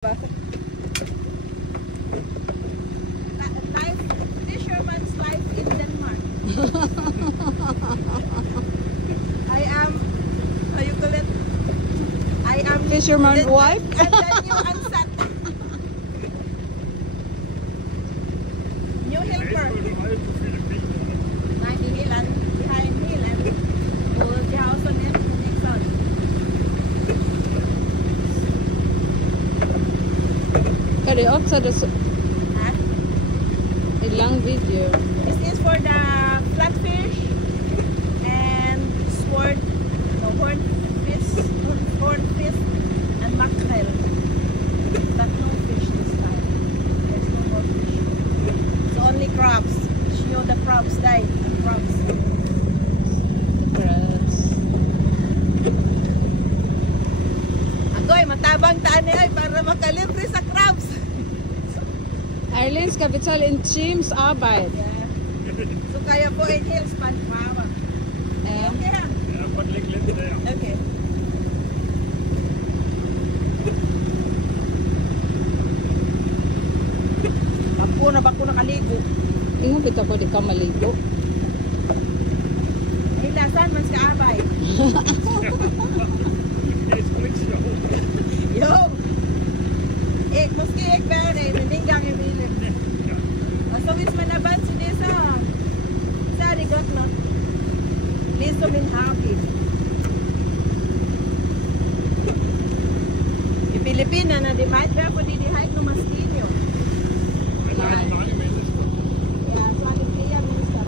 Fisherman's life in Denmark. I am, how you call it? I am fisherman's wife. And then you ansat. New helper. Nej, det er helt andet. Vi har en helt anden måde. De har også sådan en, men ikke sådan. Kan det opsættes en lang video? This is for the flatfish and hornfish and mackerel. But no fish this time. There's no more fish. It's only crabs. Show the crabs died and crabs. Agoy, matabang tani ay para makalibre sa crabs. Arlene skal betale en times arbejde. Yeah. Så kan jeg få en hel spand krabber. Ja. Okay her? Ja, prøv at lægge lidt der. Okay. Bako na bako nakaligo. Tingnan kita ko di ka maligo. Hila, saan man ska arbejde? Det er sgu ikke sjovt. Jo! Måske ikke hver dag, men en gang i bilen. Og så hvis man er vant til det, så er det godt nok. Ligesom en havbil. I Filippinerne er det meget værd, fordi de har ikke nogen maskine jo. Men der er mange mennesker. Ja, så er det flere mennesker.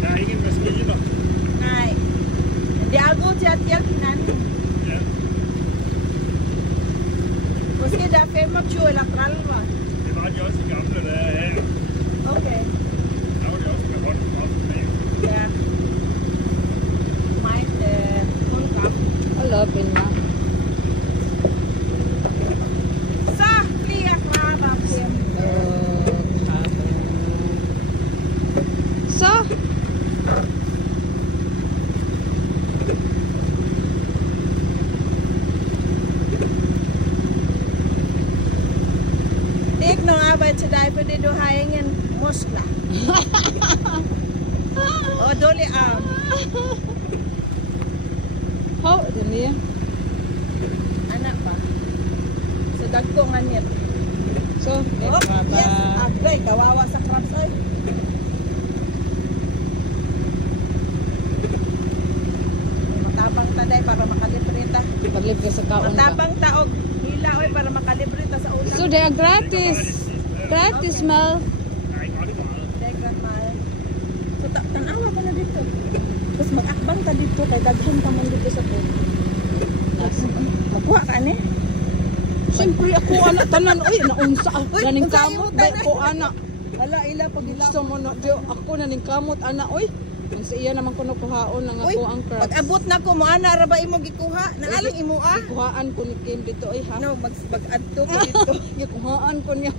Der er ingen maskiner. Nej. Men det er godt til at hjælpe hinanden. Ja. Måske der er 25 eller 30. Det var de også i gamle dage her. Okay. Der var de også med hånden op med. Ja. Meget hundkraft. Hold op, Inma. Så bliver krabber til. Så. Det er ikke noget arbejde til dig, fordi du har ingen muskler. Og dårlig arm. Hov, det er mere. Anak ba? So dagko nga niya. Så. Oh, yes. Agay, kawawa sa crabs ay. Matabang taday para makalibrita. Paglibre sa kaon ka. Matabang taog. Hila oy para makalibrita sa ulam. Så det er gratis. Gratis mad. Der er ikke ret meget. Tegrat mahal. So tanawa ka na dito. Tapos mag-akbang ka dito kay daghan ka man dito sa pool. Magkuha ka ani? Siyempre ako anak tanan. Uy, naunsa. Naning kamot. Bay ko anak. Wala ila pag ila. Gusto mo na. Ako naning kamot anak. Uy. Ang sa iya naman ko nakuhaon ng Uy, ako ang crabs. pag abot na ko mo ana ra ba imo gikuha? Naalang imo ah. Kuhaan ko ni Kim dito. Uy ha. No, mag-adto ko dito. Kuhaan ko niya.